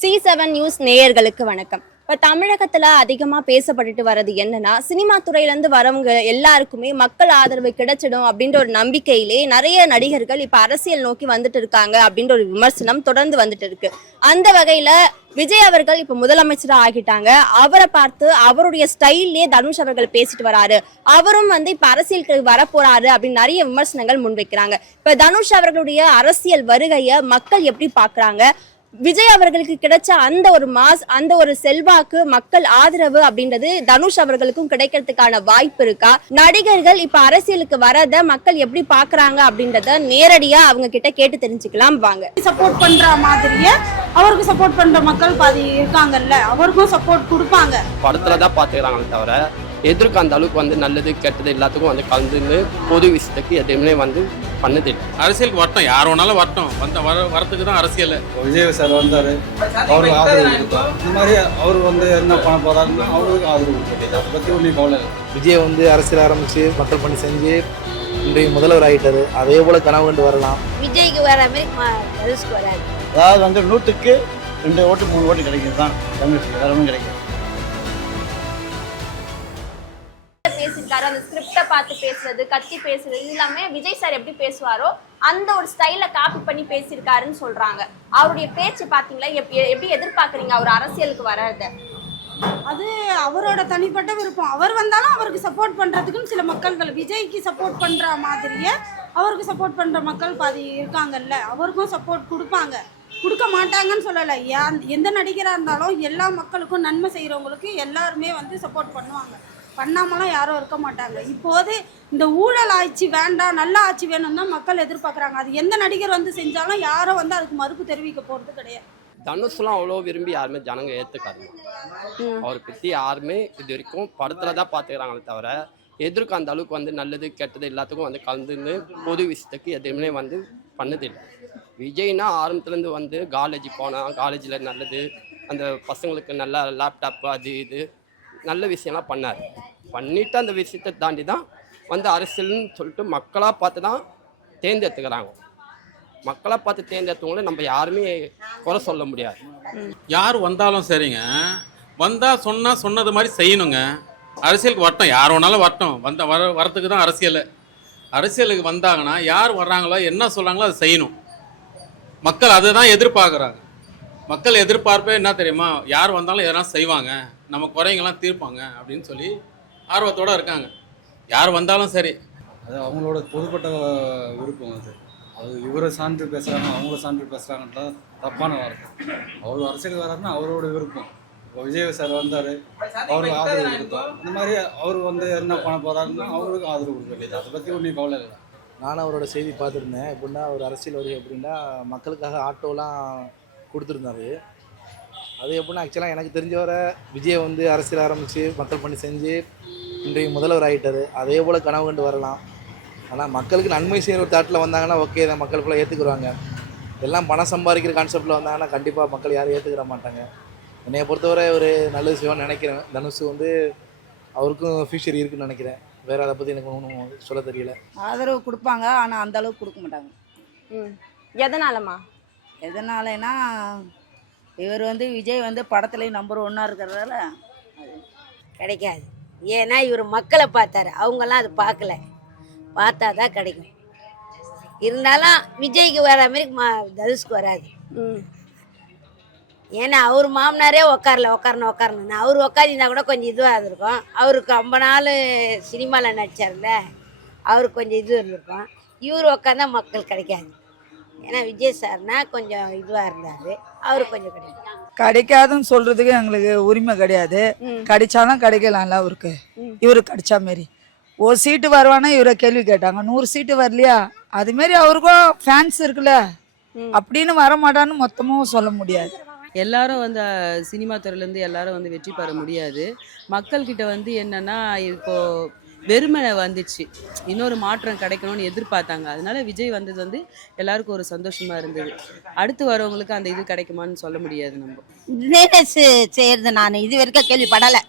C7 news நேயர்களுக்கு வணக்கம். இப்போ தமிழகத்துல அதிகமா பேசப்பட்டுட்டு வர்றது என்னன்னா, சினிமா துறையில இருந்து வரவங்க எல்லாருக்குமே மக்கள் ஆதரவு கிடைச்சிடும் அப்படின்ற ஒரு நம்பிக்கையிலே நிறைய நடிகர்கள் இப்ப அரசியல் நோக்கி வந்துட்டு இருக்காங்க அப்படின்ற ஒரு விமர்சனம் தொடர்ந்து வந்துட்டு இருக்கு. அந்த வகையில விஜய் அவர்கள் இப்ப முதலமைச்சரா ஆகிட்டாங்க. அவரை பார்த்து அவருடைய ஸ்டைல்லே தனுஷ் அவர்கள் பேசிட்டு வராரு. அவரும் இப்ப அரசியலுக்கு வர போறாரு அப்படின்னு நிறைய விமர்சனங்கள் முன்வைக்கிறாங்க. இப்ப தனுஷ் அவர்களுடைய அரசியல் வருகைய மக்கள் எப்படி பாக்குறாங்க? விஜய் அவர்களுக்கு கிடைச்ச அந்த ஒரு அந்த ஒரு செல்வாக்கு, மக்கள் ஆதரவு அப்படின்றது தனுஷ் அவர்களுக்கும் கிடைக்கிறதுக்கான வாய்ப்பு இருக்கா? நடிகர்கள் இப்ப அரசியலுக்கு வரத மக்கள் எப்படி பாக்குறாங்க அப்படின்றத நேரடியா அவங்க கிட்ட கேட்டு தெரிஞ்சுக்கலாம் வாங்க. சப்போர்ட் பண்ற மாதிரியே அவருக்கு சப்போர்ட் பண்ற மக்கள் பாதி இருக்காங்கல்ல, அவருக்கும் சப்போர்ட் கொடுப்பாங்க. படத்துலதான் பாத்துக்கிறாங்களே தவிர எதிர்க்கு அந்த அளவுக்கு நல்லது கெட்டது எல்லாத்துக்கும் கலந்துன்னு பொது விஷயத்துக்கு எதுவுமே பண்ணது இல்லை. அரசியலுக்கு வரட்டும், யார் வேணாலும் வரட்டும், வரத்துக்கு தான் அரசியல். விஜய் சார் வந்தாரு, அவருக்கு ஆதரவு கொடுத்தோம். இந்த மாதிரி அவர் என்ன பண்ண போறாருன்னு அவருக்கு ஆதரவு கொடுத்தது. அதை பத்தி ஒன்றும் கவலை இல்லை. விஜய் அரசியல் ஆரம்பிச்சு மக்கள் பணி செஞ்சு இன்றைய முதல்வர் ஆகிட்டாரு. அதே போல கனவு கண்டு வரலாம். விஜய்க்கு வர மாதிரி வராது. அதாவது 100க்கு 2 ஓட்டு 3 ஓட்டு கிடைக்கிறது தான் தமிழ்நாட்டுக்கு வேற ஒன்றும் கிடைக்கும். பேசிருக்காரு, அந்த ஸ்கிரிப்ட பார்த்து பேசுறது, கத்தி பேசுறது எல்லாமே விஜய் சார் எப்படி பேசுவாரோ அந்த ஒரு ஸ்டைல காப்பி பண்ணி பேசியிருக்காருன்னு சொல்றாங்க. அவருடைய பேச்சு பாத்தீங்களா? எப்படி எதிர்பார்க்கறீங்க அவர் அரசியலுக்கு வர்றத? அது அவரோட தனிப்பட்ட விருப்பம். அவர் வந்தாலும் அவருக்கு சப்போர்ட் பண்றதுக்குன்னு சில மக்கள்கள் விஜய்க்கு சப்போர்ட் பண்ற மாதிரியே அவருக்கு சப்போர்ட் பண்ற மக்கள் பாதி இருக்காங்கல்ல, அவருக்கும் சப்போர்ட் கொடுப்பாங்க. கொடுக்க மாட்டாங்கன்னு சொல்லலை. எந்த நடிகராக இருந்தாலும் எல்லா மக்களுக்கும் நன்மை செய்கிறவங்களுக்கு எல்லாருமே சப்போர்ட் பண்ணுவாங்க. பண்ணாமலாம் யாரும் இருக்க மாட்டாங்க. இப்போது இந்த ஊழல் ஆட்சி வேண்டாம், நல்ல ஆட்சி வேணும் தான் மக்கள் எதிர்பார்க்குறாங்க. அது எந்த நடிகர் செஞ்சாலும் யாரும் அதுக்கு மறுப்பு தெரிவிக்க போகிறது கிடையாது. தனுஷ்லாம் அவ்வளோ விரும்பி யாருமே ஜனங்க ஏற்றுக்காதுங்க. அவரை பற்றி யாருமே இது வரைக்கும் படத்துல தான் பார்த்துக்கிறாங்களே தவிர எதிர்க்கு அந்த அளவுக்கு நல்லது கெட்டது எல்லாத்துக்கும் கலந்துன்னு பொது விஷயத்துக்கு எதுவுமே பண்ணதில்லை. விஜய்னா ஆரம்பத்துலேருந்து காலேஜ் போனால் காலேஜில் நல்லது, அந்த பசங்களுக்கு நல்ல லேப்டாப்பு அது இது நல்ல விஷயம்லாம் பண்ணார். பண்ணிவிட்டு அந்த விஷயத்தை தாண்டி தான் அரசியல்னு சொல்லிட்டு மக்களாக பார்த்து தான் தேர்ந்தெடுத்துக்கிறாங்க. மக்களாக பார்த்து தேர்ந்தெடுத்தவங்கள நம்ம யாருமே குறை சொல்ல முடியாது. யார் வந்தாலும் சரிங்க, வந்தால் சொன்னது மாதிரி செய்யணுங்க. அரசியலுக்கு வரட்டும், யார் வேணாலும் வரட்டும், வரத்துக்கு தான் அரசியல். அரசியலுக்கு வந்தாங்கன்னா யார் வர்றாங்களோ என்ன சொல்கிறாங்களோ அதை செய்யணும். மக்கள் அதை தான் எதிர்பார்க்குறாங்க. மக்கள் எதிர்பார்ப்பே என்ன தெரியுமா? யார் வந்தாலும் எதனா செய்வாங்க, நம்ம குறைங்கெல்லாம் தீர்ப்பாங்க அப்படின்னு சொல்லி ஆர்வத்தோடு இருக்காங்க. யார் வந்தாலும் சரி, அது அவங்களோட பொதுப்பட்ட விருப்பம். அது இவரை சான்று பேசுகிறாங்க, அவங்கள சான்று பேசுகிறாங்கன்றா தப்பான வார்த்தை. அவர் அரசியலுக்கு வர்றாருன்னா அவரோட விருப்பம். இப்போ விஜய் சார் வந்தார், அவருக்கு ஆதரவு கொடுத்தோம். இந்த மாதிரி அவர் என்ன பண்ண போகிறாருன்னா அவருக்கு ஆதரவு கொடுக்க வேண்டியது. அதை பற்றி ஒன்றும் கவலை இல்லை. நானும் அவரோட செய்தி பார்த்துருந்தேன். எப்படின்னா அவர் அரசியல் வருகை எப்படின்னா மக்களுக்காக ஆட்டோலாம் கொடுத்துருந்தாரு. அது எப்படின்னா ஆக்சுவலாக எனக்கு தெரிஞ்ச வர விஜய் அரசியல் ஆரம்பித்து மக்கள் பணி செஞ்சு இன்றைய முதல்வர் ஆகிட்டாரு. அதே போல் கனவு கண்டு வரலாம். ஆனால் மக்களுக்கு நன்மை செய்கிற ஒரு தாட்டில் வந்தாங்கன்னா ஓகே, தான் மக்கள் ஃபுல்லாக ஏற்றுக்குருவாங்க. எல்லாம் பணம் சம்பாதிக்கிற கான்செப்டில் வந்தாங்கன்னா கண்டிப்பாக மக்கள் யாரும் ஏற்றுக்கிற மாட்டாங்க. என்னைய பொறுத்தவரை ஒரு நல்ல விஷயம்னு நினைக்கிறேன். தனுஷ் அவருக்கும் ஃபியூச்சர் இருக்குதுன்னு நினைக்கிறேன். வேறு அதை பற்றி எனக்கு ஒன்றும் சொல்ல தெரியல. ஆதரவு கொடுப்பாங்க, ஆனால் அந்த அளவுக்கு கொடுக்க மாட்டாங்க. எதனாலமா? எதனாலனா இவர் விஜய் படத்துலேயும் நம்பர் 1 இருக்கிறதால அது கிடைக்காது. ஏன்னா இவர் மக்களை பார்த்தாரு, அவங்கெல்லாம் அது பார்க்கல. பார்த்தா தான் கிடைக்கும். இருந்தாலும் விஜய்க்கு வர மாதிரி தனுஷ்க்கு வராது. ஏன்னா அவர் மாமனாரே உக்காரணும். அவர் உக்காந்திருந்தா கூட கொஞ்சம் இதுவாக இருக்கும். அவருக்கு ரொம்ப நாள் சினிமாவில் நடித்தார்ல, அவருக்கு கொஞ்சம் இது இருந்திருக்கும். இவர் உக்காந்தா மக்கள் கிடைக்காது. ஏன்னா விஜய் சார்னா கொஞ்சம் இதுவாக இருந்தார், அவருக்கு கொஞ்சம் கிடைக்காதுன்னு சொல்றதுக்கு எங்களுக்கு உரிமை கிடையாது. கிடைச்சாலும் கிடைக்கலாம்ல அவருக்கு. இவருக்கு கிடைச்சா மாரி ஒரு சீட்டு வருவானா இவரை கேள்வி கேட்டாங்க, 100 சீட்டு வரலையா? அதுமாரி அவருக்கும் ஃபேன்ஸ் இருக்குல்ல, அப்படின்னு வரமாட்டான்னு மொத்தமும் சொல்ல முடியாது. எல்லாரும் சினிமா துறையிலேருந்து எல்லாரும் வெற்றி பெற முடியாது. மக்கள்கிட்ட என்னன்னா இப்போ வெறுமனை வந்துச்சு, இன்னொரு மாற்றம் கிடைக்கணும்னு எதிர்பார்த்தாங்க. அதனால விஜய் வந்தது எல்லாருக்கும் ஒரு சந்தோஷமா இருந்தது. அடுத்து வரவங்களுக்கு அந்த இது கிடைக்குமான்னு சொல்ல முடியாது. நம்ம செய்யறது நான் இது வரைக்கும் கேள்விப்படலை.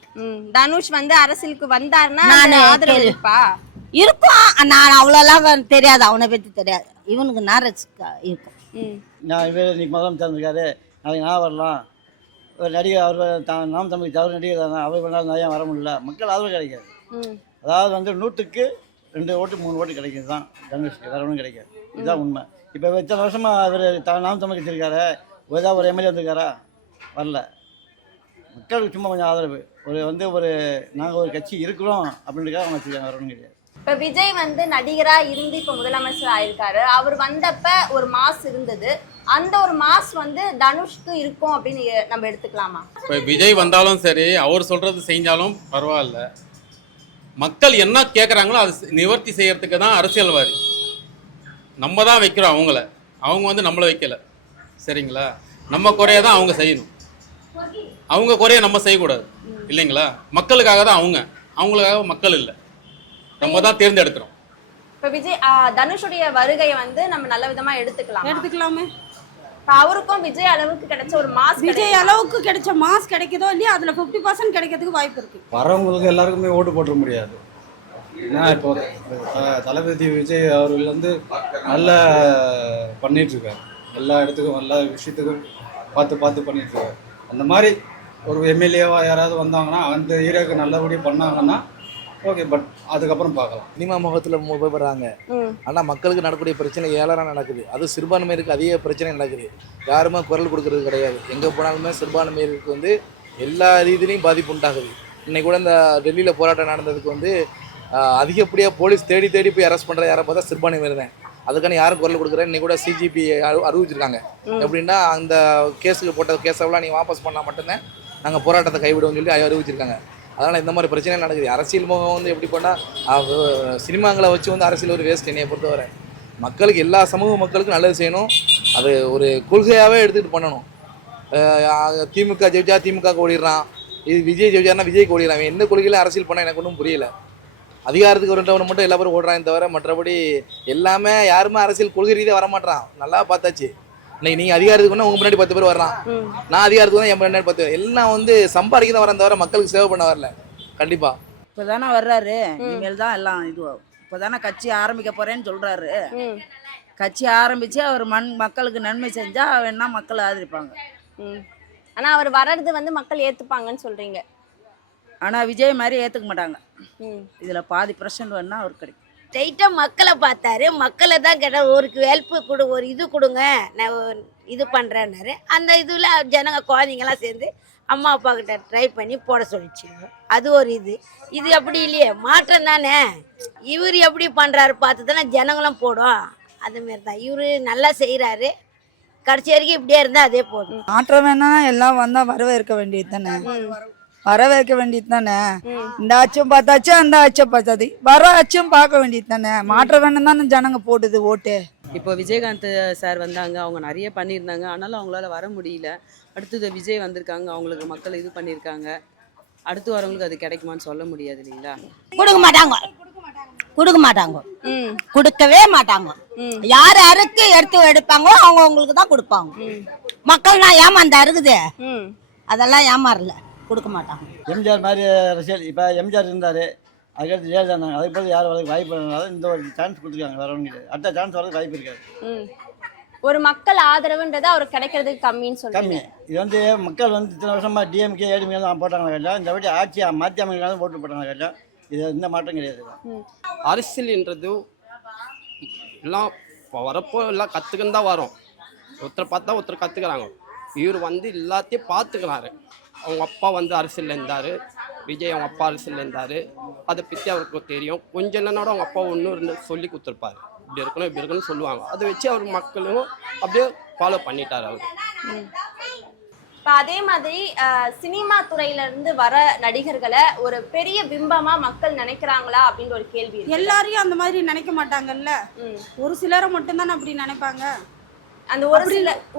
தனுஷ் அரசியலுக்கு வந்தாருன்னா ஆதரவு இருக்கும். நான் அவ்வளோலாம் தெரியாது, அவனை பற்றி தெரியாது. இவனுக்கு நாராஜ் இருக்கும். நான் இவர் இன்னைக்கு முதலமைச்சர் இருக்காரு, நாளைக்கு நான் வரலாம், ஒரு நடிகர் அவர் நாம் தமிழ் தவறு நடிகர் தானே, அவர் பண்ணால் ஏன் வர முடியல, மக்கள் ஆதரவு கிடைக்காது. அதாவது வந்து 100க்கு 2 ஓட்டு 3 ஓட்டு கிடைக்கிறது தான் தனுஷ்க்கு, வேறு ஒன்றும் கிடைக்காது. இதுதான் உண்மை. இப்போ இத்தனை வருஷமாக அவர் நாம் தமிழ் வச்சிருக்காரு, ஏதாவது ஒரு எம்எல்ஏ வந்திருக்காரா? வரல. மக்களுக்கு சும்மா கொஞ்சம் ஆதரவு, ஒரு நாங்கள் ஒரு கட்சி இருக்கிறோம் அப்படின்றதுக்காக அவங்க வச்சுருக்காங்க, வேறு ஒன்றும் கிடையாது. இப்ப விஜய் வந்து நடிகரா இருந்து இப்ப முதலமைச்சர் ஆயிருக்காரு. அவர் வந்தப்ப ஒரு மாஸ் இருந்தது, அந்த ஒரு மாஸ் வந்து தனுஷ்க்கு இருக்கும் அப்படின்னு நம்ம எடுத்துக்கலாமா? இப்போ விஜய் வந்தாலும் சரி, அவர் சொல்கிறது செஞ்சாலும் பரவாயில்ல, மக்கள் என்ன கேட்குறாங்களோ அது நிவர்த்தி செய்யறதுக்கு தான் அரசியல்வாதி. நம்ம தான் வைக்கிறோம் அவங்கள, அவங்க வந்து நம்மளை வைக்கல. சரிங்களா? நம்ம குறைய தான் அவங்க செய்யணும், அவங்க குறைய நம்ம செய்யக்கூடாது இல்லைங்களா? மக்களுக்காக தான் அவங்களுக்காக மக்கள் இல்லை, நம்ம தான் தேர்ந்தெடுக்கிறோம். இப்ப விஜய் தனுஷுடைய வருகையை வந்து நம்ம நல்ல விதமா எடுத்துக்கலாமே. அவருக்கும் விஜய் அளவுக்கு கிடைச்ச ஒரு மாஸ், விஜய் அளவுக்கு கிடைச்ச மாஸ் கிடைக்குதோ இல்லையா, அதுல 50% கிடைக்கிறதுக்கு வாய்ப்பு இருக்கு. வரவங்களுக்கு எல்லாருக்குமே ஓட்டு போட முடியாது. ஏன்னா இப்போ தளபதி விஜய் அவர்கள் வந்து நல்லா பண்ணிகிட்ருக்காரு, எல்லா இடத்துக்கும் எல்லா விஷயத்துக்கும் பார்த்து பண்ணிகிட்ருக்காரு. அந்த மாதிரி ஒரு எம்எல்ஏவாக யாராவது வந்தாங்கன்னா அந்த ஏரியாவுக்கு நல்லபடியாக பண்ணாங்கன்னா ஓகே, பட் அதுக்கப்புறம் பார்க்கலாம். சினிமா முகத்தில் போடுறாங்க, ஆனால் மக்களுக்கு நடக்கக்கூடிய பிரச்சனை ஏழாரம் நடக்குது. அது சிறுபான்மையினருக்கு அதிக பிரச்சனை நடக்குது. யாருமே குரல் கொடுக்கறது கிடையாது. எங்கே போனாலுமே சிறுபான்மையினருக்கு வந்து எல்லா ரீதியிலையும் பாதிப்பு உண்டாகுது. இன்னைக்கு கூட இந்த டெல்லியில் போராட்டம் நடந்ததுக்கு வந்து அதிகப்படியாக போலீஸ் தேடி போய் அரெஸ்ட் பண்ணுற யாரை பார்த்தா சிறுபான்மையினர் தான். அதுக்கான யாரும் குரல் கொடுக்குறேன். இன்னைக்கு கூட சிஜிபி அறிவிச்சிருக்காங்க. எப்படின்னா அந்த கேஸுக்கு போட்ட கேஸெல்லாம் நீங்கள் வாபஸ் பண்ணால் மட்டும்தான் நாங்கள் போராட்டத்தை கைவிடுவோம்னு சொல்லி அறிவிச்சிருக்காங்க. அதனால் இந்த மாதிரி பிரச்சனை நடக்குது. அரசியல் முகம் வந்து எப்படி பண்ணால் சினிமாங்களை வச்சு வந்து அரசியல் ஒரு வேஸ்ட். என்னையை பொறுத்தவரை மக்களுக்கு எல்லா சமூக மக்களுக்கும் நல்லது செய்யணும், அது ஒரு கொள்கையாகவே எடுத்துகிட்டு பண்ணணும். திமுக ஜெயிச்சா திமுக ஓடிடுறான், இது விஜய் ஜெயிச்சார்னா விஜய்க்கு ஓடிடுறான். எந்த கொள்கையில் அரசியல் பண்ணால் எனக்கு ஒன்றும் புரியல. அதிகாரத்துக்கு வரட்டவனை மட்டும் எல்லா பேரும் ஓடுறாங்க தவிர மற்றபடி எல்லாமே யாருமே அரசியல் கொள்கை ரீதியாக வரமாட்டான். நல்லா பார்த்தாச்சு. இன்னைக்கு நீங்கள் அதிகாரத்துக்கு வந்தால் உங்கள் முன்னாடி 10 பேர் வர்றான், நான் அதிகாரத்துக்கு தான் என் முன்னாடி 10 பேர். எல்லாம் வந்து சம்பாதிக்க தான் வரேன் தவிர மக்களுக்கு சேவை பண்ண வரல. கண்டிப்பாக இப்போ தானே வர்றாரு, இனிமேல் தான் எல்லாம் இதுவாகும். இப்போ தானே கட்சி ஆரம்பிக்க போகிறேன்னு சொல்கிறாரு. கட்சி ஆரம்பித்து அவர் மக்களுக்கு நன்மை செஞ்சால் வேணா மக்கள் ஆதரிப்பாங்க. ஆனா அவர் வர்றது வந்து மக்கள் ஏத்துப்பாங்கன்னு சொல்றீங்க. ஆனால் விஜய் மாதிரி ஏற்றுக்க மாட்டாங்க. இதில் பாதி % வேணா அவர் கிடைக்கும். ஸ்ட்ரைட்டாக மக்களை பார்த்தாரு, மக்களை தான் கேட்டால் ஒரு ஹெல்ப்பு கொடு, ஒரு இது கொடுங்க, நான் இது பண்ணுறேன்னாரு. அந்த இதில் ஜனங்க குழந்தைங்களாம் சேர்ந்து அம்மா அப்பா கிட்ட ட்ரை பண்ணி போட சொல்லிச்சு. அது ஒரு இது அப்படி இல்லையே, மாற்றம் தானே. இவர் எப்படி பண்ணுறாரு பார்த்து தானே ஜனங்களும் போடும். அதுமாரி தான் இவர் நல்லா செய்கிறாரு. கடைசி வரைக்கும் இப்படியே இருந்தால் அதே போதும். மாற்றம் வேணா எல்லாம் வந்தால் வரவேற்க வேண்டியது தானே, வரவேற்க வேண்டியது தானே. இந்த ஆச்சும் பார்த்தாச்சு, அந்த ஆச்சும் பார்த்தாது, வர ஆச்சும் பார்க்க வேண்டியது தானே. மாற்றம் வேணும் தானே ஜனங்க போடுது ஓட்டு. இப்போ விஜயகாந்த் சார் வந்தாங்க, அவங்க நிறைய பண்ணியிருந்தாங்க, ஆனாலும் அவங்களால வர முடியல. அடுத்தது விஜய் வந்திருக்காங்க, அவங்களுக்கு மக்கள் இது பண்ணியிருக்காங்க. அடுத்து வரவங்களுக்கு அது கிடைக்குமான்னு சொல்ல முடியாது இல்லைங்களா? கொடுக்க மாட்டாங்க, கொடுக்கவே மாட்டாங்க. யார் யாருக்கு எடுப்பாங்களோ அவங்களுக்கு தான் கொடுப்பாங்க. மக்கள் நான் ஏமாந்தா இருக்குது, அதெல்லாம் ஏமாறல, கொடுக்க மாட்டாங்க. எம்ஜிஆர் மாதிரி அரசியல். இப்போ எம்ஜிஆர் இருந்தார், அதுக்கடுத்து ஜெயலலிதா இருந்தாங்க. அதுக்கு பிறகு யாரும் வரதுக்கு வாய்ப்பு இல்லைனால இந்த ஒரு சான்ஸ் கொடுத்துருக்காங்க, வேற ஒன்றும் கிடையாது. அடுத்த சான்ஸ் வரதுக்கு வாய்ப்பு இருக்காது. ஒரு மக்கள் ஆதரவுன்றது அவருக்கு கிடைக்கிறதுக்கு கம்மின்னு சொல்லுங்க. கம்மி. இது வந்து மக்கள் வந்து இத்தனை வருஷமா டிஎம்கே ஏடிஎம்கே தான் போட்டாங்க கேட்டா, இந்த வாட்டி ஆட்சியாக மாற்றி அமைக்கலாம் ஓட்டு போட்டாங்க கேட்டா, இது எந்த மாற்றம் கிடையாது. அரசியல்ன்றது எல்லாம் வரப்போ எல்லாம் கற்றுக்குன்னு தான் வரும். ஒருத்தரை பார்த்தா ஒருத்தர் கற்றுக்குறாங்க. இவர் வந்து எல்லாத்தையும் பார்த்துக்கிறாரு. அவங்க அப்பா வந்து அரசியலில் இருந்தார், விஜய் அவங்க அப்பா அரசியலில் இருந்தார். அதை பற்றி அவருக்கு தெரியும். கொஞ்சம் இல்லைனாலும் அவங்க அப்பா ஒன்றும் இருந்து சொல்லி கொடுத்துருப்பாரு, இப்படி இருக்கணும் இப்படி இருக்கணும்னு சொல்லுவாங்க. அதை வச்சு அவர் மக்களும் அப்படியே ஃபாலோ பண்ணிட்டார் அவர். இப்போ அதே மாதிரி சினிமா துறையில இருந்து வர நடிகர்களை ஒரு பெரிய பிம்பமா மக்கள் நினைக்கிறாங்களா அப்படின்ற ஒரு கேள்வி. எல்லாரையும் அந்த மாதிரி நினைக்க மாட்டாங்கல்ல, ஒரு சிலரை மட்டும்தானே அப்படி நினைப்பாங்க. அந்த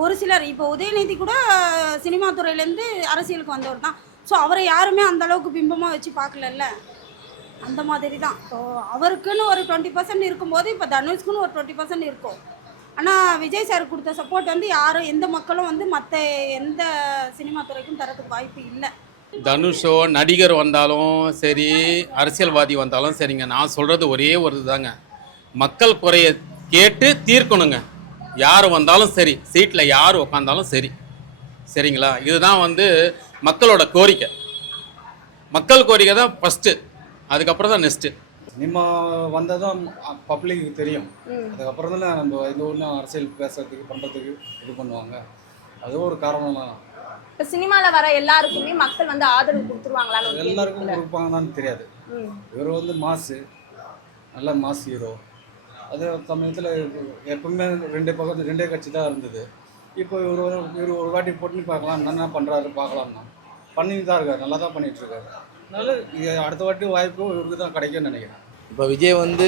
ஒரு சிலர் இப்போ உதயநிதி கூட சினிமா துறையிலேருந்து அரசியலுக்கு வந்தவர் தான். ஸோ அவரை யாருமே அந்த அளவுக்கு பிம்பமாக வச்சு பார்க்கலல்ல. அந்த மாதிரி தான் இப்போ அவருக்குன்னு ஒரு 20% இருக்கும்போது இப்போ தனுஷ்குன்னு ஒரு 20% இருக்கும். ஆனால் விஜய் சார் கொடுத்த சப்போர்ட் வந்து யாரும் எந்த மக்களும் வந்து மற்ற எந்த சினிமா துறைக்கும் தரத்துக்கு வாய்ப்பு இல்லை. தனுஷோ நடிகர் வந்தாலும் சரி, அரசியல்வாதி வந்தாலும் சரிங்க, நான் சொல்கிறது ஒரே ஒரு இதுதாங்க, மக்கள் குறைய கேட்டு தீர்க்கணுங்க. யார் வந்தாலும் சரி, சீட்டில் யார் உட்காந்தாலும் சரி, சரிங்களா? இதுதான் வந்து மக்களோட கோரிக்கை. மக்கள் கோரிக்கை தான் ஃபஸ்ட்டு, அதுக்கப்புறம் தான் நெக்ஸ்ட்டு. சினிமா வந்ததும் பப்ளிக்கு தெரியும். அதுக்கப்புறம் தானே நம்ம இந்த ஊரில் அரசியல் பேசுறதுக்கு பண்ணுறதுக்கு இது பண்ணுவாங்க. அதுவும் ஒரு காரணம் தான். இப்ப சினிமால வர எல்லாருக்குமே மக்கள் வந்து ஆதரவு கொடுத்துருவாங்களான்னு ஒரு கேள்வி எல்லாருக்கும் இருக்குல்ல? கொடுப்பாங்கன்னு தெரியாது. இவர் வந்து மாசு, நல்ல மாஸ் ஹீரோ. அதே சமயத்தில் எப்பவுமே ரெண்டே கட்சி தான் இருந்தது. இப்போ இவர் ஒரு வாட்டி போட்டு பார்க்கலாம், என்ன பண்ணுறாரு பார்க்கலாம்னா பண்ணிட்டு தான் இருக்காரு, நல்லா தான் பண்ணிட்டு இருக்காரு. அதனால அடுத்த வாட்டி வாய்ப்பு இவருக்கு தான் கிடைக்கும்னு நினைக்கிறேன். இப்போ விஜய் வந்து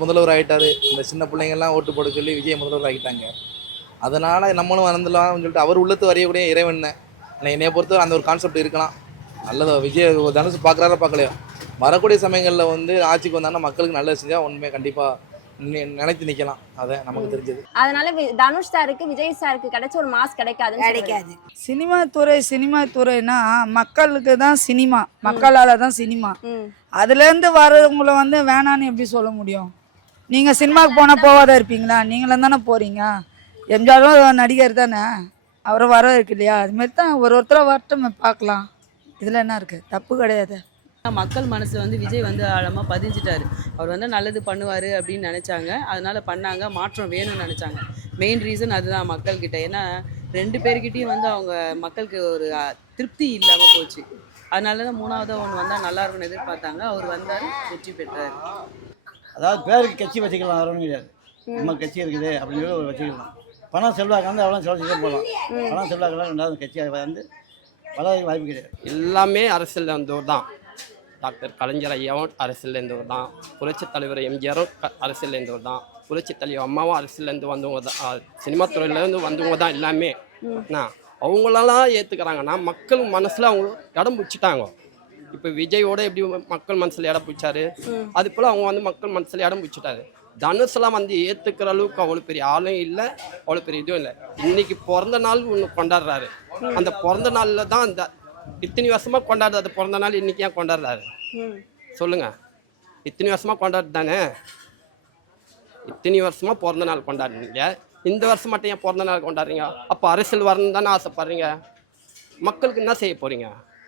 முதல்வர் ஆகிட்டாரு. இந்த சின்ன பிள்ளைங்கள்லாம் ஓட்டு போட சொல்லி விஜய் முதல்வர் ஆகிட்டாங்க. அதனால் நம்மளும் வந்துடலாம்னு சொல்லிட்டு அவர் உள்ளத்து வரையக்கூடிய இறைவன் தான். ஆனால் என்னைய பொறுத்தவரை அந்த ஒரு கான்செப்ட் இருக்கலாம். நல்லதோ விஜய் தனுஷ் பார்க்குறாரா பார்க்கலையோ, வரக்கூடிய சமயங்களில் வந்து ஆட்சிக்கு வந்தாங்கன்னா மக்களுக்கு நல்லது செஞ்சால் உண்மையாக கண்டிப்பாக நினைத்து நிற்கலாம். அதான் நமக்கு தெரிஞ்சது. அதனால தனுஷ் சாருக்கு விஜய் சாருக்கு கிடைச்ச ஒரு மாஸ் கிடைக்காதுன்னு கிடைக்காது. சினிமா துறைனா மக்களுக்கு தான் சினிமா, மக்களால் தான் சினிமா. அதுலேருந்து வர்றவங்கள வந்து வேணான்னு எப்படி சொல்ல முடியும்? நீங்கள் சினிமாவுக்கு போனால் போகாத இருப்பீங்களா? நீங்களும் தானே போகிறீங்க. எம்ஜிஆரும் நடிகர் தானே, அவரும் வர இருக்கு இல்லையா? அதுமாரி தான் ஒருத்தரை வரட்டும் பார்க்கலாம். இதில் என்ன இருக்குது? தப்பு கிடையாது. மக்கள் மனசில் வந்து விஜய் வந்து ஆழமாக பதிஞ்சிட்டாரு. அவர் வந்து நல்லது பண்ணுவார் அப்படின்னு நினச்சாங்க, அதனால பண்ணாங்க. மாற்றம் வேணும்னு நினச்சாங்க. மெயின் ரீசன் அதுதான் மக்கள்கிட்ட. ஏன்னா 2 பேர்கிட்டையும் வந்து அவங்க மக்களுக்கு ஒரு திருப்தி இல்லாமல் போச்சு. அதனால தான் 3ஆவதாக ஒன்று வந்தால் நல்லா இருக்கும்னு எதிர்பார்த்தாங்க. அவர் வந்தார், வெற்றி பெற்றார். அதாவது பேருக்கு கட்சி வச்சுக்கலாம், வரணும் கிடையாது. நம்ம கட்சி இருக்குது அப்படின்னு சொல்லி வச்சுக்கலாம். பணம் செல்வாக்கு வந்து அவ்வளோ செலவு செய்ய போகலாம். பணம் செல்வாக்கெல்லாம் 2வது கட்சி வந்து வளர்றதுக்கு வாய்ப்பு கிடையாது. எல்லாமே அரசியலில் வந்தவர் தான். டாக்டர் கலைஞர் ஐயாவும் அரசியல்லேருந்தவர் தான். புரட்சித் தலைவர் எம்ஜிஆரும் அரசியல்லேருந்தவர் தான். புரட்சித் தலைவர் அம்மாவும் அரசியல்லேருந்து வந்தவங்க தான். சினிமா துறையிலேருந்து வந்தவங்க தான் எல்லாமே. அவங்களெல்லாம் ஏற்றுக்கிறாங்கன்னா மக்கள் மனசில் அவங்க இடம் பிடிச்சிட்டாங்க. இப்போ விஜயோட எப்படி மக்கள் மனசில் இடம் பிடிச்சாரு, அது போல் அவங்க வந்து மக்கள் மனசில் இடம் பிடிச்சிட்டாரு. தனுஷெல்லாம் வந்து ஏற்றுக்கிற அளவுக்கு அவ்வளோ பெரிய ஆளும் இல்லை, அவ்வளோ பெரிய இதுவும் இல்லை. இன்னைக்கு பிறந்த நாள் ஒன்று கொண்டாடுறாரு. அந்த பிறந்த நாளில் தான் அந்த இத்தனை வருஷமாக கொண்டாடுறது பிறந்த நாள் இன்னைக்கு ஏன் கொண்டாடுறாரு சொல்லுங்க? இத்தனை வருஷமாக கொண்டாடு தானே, இத்தனை வருஷமாக பிறந்த நாள் கொண்டாடுறீங்க. இந்த வருஷம் மட்டும் ஏன் பிறந்த நாள் கொண்டாடுறீங்க? அப்போ அரசியல் வரணும்னு தானே ஆசைப்படுறீங்க. மக்களுக்கு என்ன செய்ய போகிறீங்க?